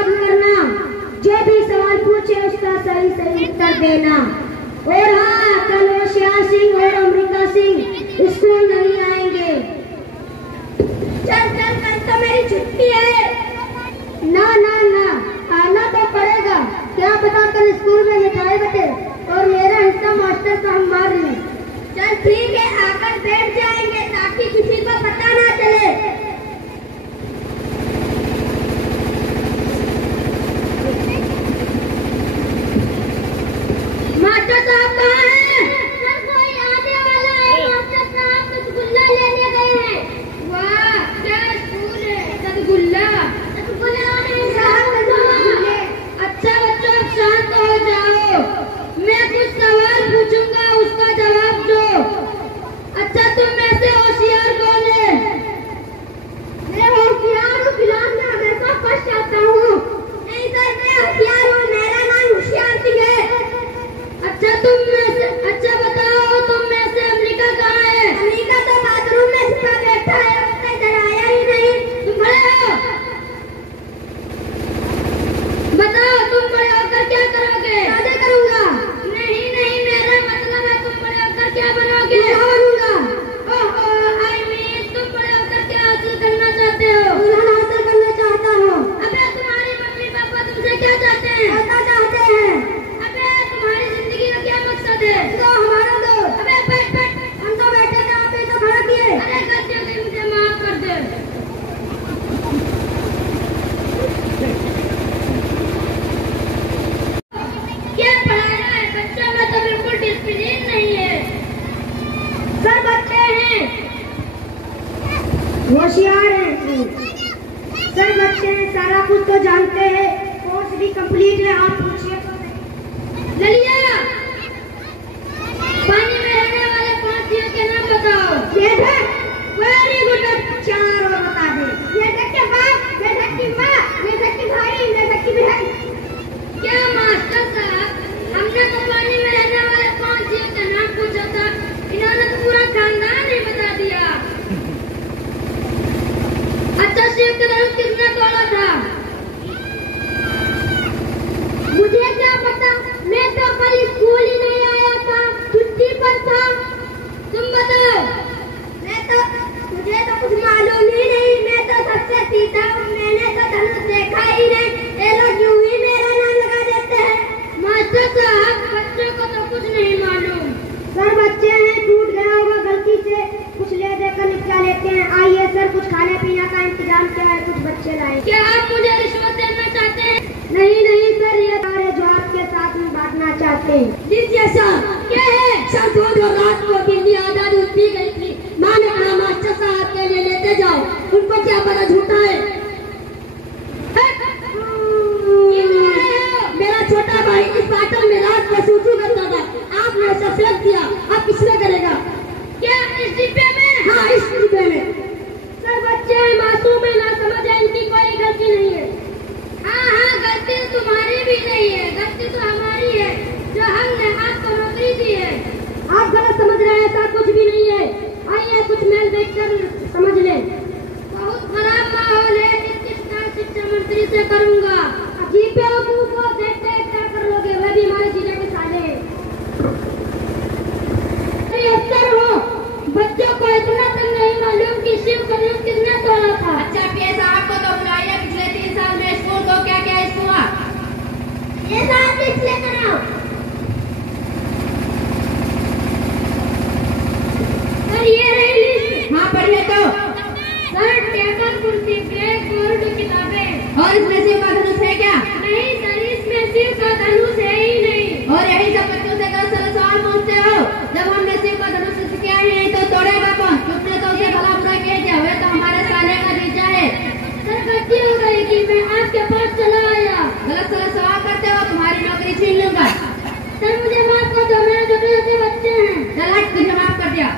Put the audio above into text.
याद करना, जो भी सवाल पूछे उसका सही सही उत्तर देना। और हाँ, कल होशियार सिंह और अमृता सिंह स्कूल नहीं आएंगे। चल चल, कल तो मेरी छुट्टी है। ना ना ना, आना तो पड़ेगा। क्या पता कल स्कूल में मिठाई बटे और मेरा हिस्सा मास्टर साहब मार लें। चल ठीक है, आकर बैठ जाएंगे ताकि किसी को पता ना चले। मास्टर साहब कहाँ हैं? सर कोई आने वाला है। मास्टर साहब रसगुल्ला लेने गए हैं। वाह, क्या स्कूल है! रसगुल्ला नहीं साहब, रसगुल्ले। अच्छा बच्चों, अब शांत हो जाओ। मैं कुछ सवाल पूछूंगा, उसका जवाब दो। अच्छा, तुम में से होशियार कौन है? मैं होशियार हूँ, क्लास में हमेशा फर्स्ट आता हूँ। नहीं सर, मैं होशियार हूँ, मेरा नाम होशियार सिंह है। अच्छा बताओ, तुम में से अमेरिका कहाँ है? अमेरिका तो बाथरूम में छिपा बैठा है, उसने इधर आया ही नहीं। तुम खड़े हो? बताओ, तुम बड़े होकर क्या करोगे? शादी करूंगा। नहीं नहीं, मेरा मतलब है तुम बड़े होकर क्या बनोगे? बनूंगा। ओहो, आई मीन तुम बड़े होकर क्या हासिल करना चाहते हो? दुल्हन हासिल करना चाहता हूँ। अबे तुम्हारे मम्मी पापा तुमसे क्या चाहते हैं? ऐसा चाहते हैं। अबे तुम्हारी जिंदगी का क्या मकसद है? तो हमारा दो। अबे बैठ बैठ। हम तो बैठे थे, आप ही तो खड़ा किए। अरे गलती हो गई, मुझे माफ कर दे। क्या पढ़ाया है? बच्चों में तो बिल्कुल डिसिप्लिन नहीं है। सब बच्चे हैं, होशियार हैं, सब बच्चे हैं, सारा कुछ तो जानते हैं, कोर्स भी कंप्लीट है। आप पूछिए तो सही। ललिया, पानी में रहने वाले पंछियों के नाम बताओ। मेढक, वेरी गुड, चार और बता दे। मेढक के बाप, मेढक की माँ, मेढक की भाई, मेढक की बहन। क्या मास्टर साहब, हमने तो पानी में रहने वाले पंछियों का नाम पूछा था, इन्होंने तो पूरा खानदान ही बता दिया। अच्छा, शिव का धनुष किसने तोड़ा था? मुझे क्या पता, मैं तो कल स्कूल ही नहीं आया था, छुट्टी पर था। तुम बताओ। मुझे तो कुछ मालूम ही नहीं, मैं तो सबसे सीधा हूँ, मैंने तो धनुष देखा ही नहीं। ये लोग यूं ही मेरा नाम लगा देते हैं। मास्टर साहब, बच्चों को तो कुछ नहीं मालूम। सर बच्चे हैं, टूट गया होगा गलती से, कुछ ले देकर निपटा लेते हैं। आइए सर, कुछ खाने पीने का इंतजाम क्या है, कुछ बच्चे लाए। क्या आप मुझे रिश्वत देना चाहते हैं? नहीं नहीं सर, ये सारे जो आपके साथ में बांटना चाहते हैं। लीजिए सर। क्या है? सर जो रात को बिल्ली आधा दूध पी गई थी, माँ ने कहा मास्टर साहब के लिए लेते जाओ। उनको क्या पता झूठा है। मेरा छोटा भाई इस बाटल में रात को सूसू करता था, आपने उसे फेंक दिया, अब किसने करेगा? क्या इस डिब्बे में? हाँ, इस डिब्बे में। सर बच्चे हैं, मासूम है, ना समझ है, इनकी कोई गलती नहीं है। हाँ हाँ, गलती तो तुम्हारी भी नहीं है, गलती तो हमारी है जो हमने आपको नौकरी दी है। आप गलत समझ रहे हैं, ऐसा कुछ भी नहीं है। आइए कुछ मेल बैठकर समझ लें। बहुत खराब माहौल है, इसकी शिक्षा मंत्री से करूंगा। अजीब बेवकूफ को देखते क्या कर लोगे, वह भी हमारे जिले के साले हैं। अफसर हो, बच्चों को इतना तक नहीं मालूम कि शिव का धनुष किसने तोड़ा था। अच्छा पीए साहब को तो बुलाइए, पिछले 3 साल में स्कूल को क्या क्या हुआ? ये साहब लिस्ट लेकर आओ। सर ये रही लिस्ट। हाँ पढ़िए तो। सर टेबल, कुर्सी, ब्लैक बोर्ड, किताबें। और इसमें शिव का धनुष है क्या? नहीं सर, इसमें शिव का धनुष है ही नहीं। और यही सब बच्चों से गलत सवाल पूछते हो। जब हमने शिव का धनुष किया है तो तोड़ेगा कौन? तुमने तो उसे भला बुरा कह दिया, वह तो हमारे साले का जीजा है। सर गलती हो गई कि मैं आपके पास चला आया। गलत सवाल करते हो, तुम्हारी नौकरी छीन लूंगा। सर मुझे माफ कर दो, मेरे छोटे छोटे बच्चे हैं। चल तुझे माफ कर दिया।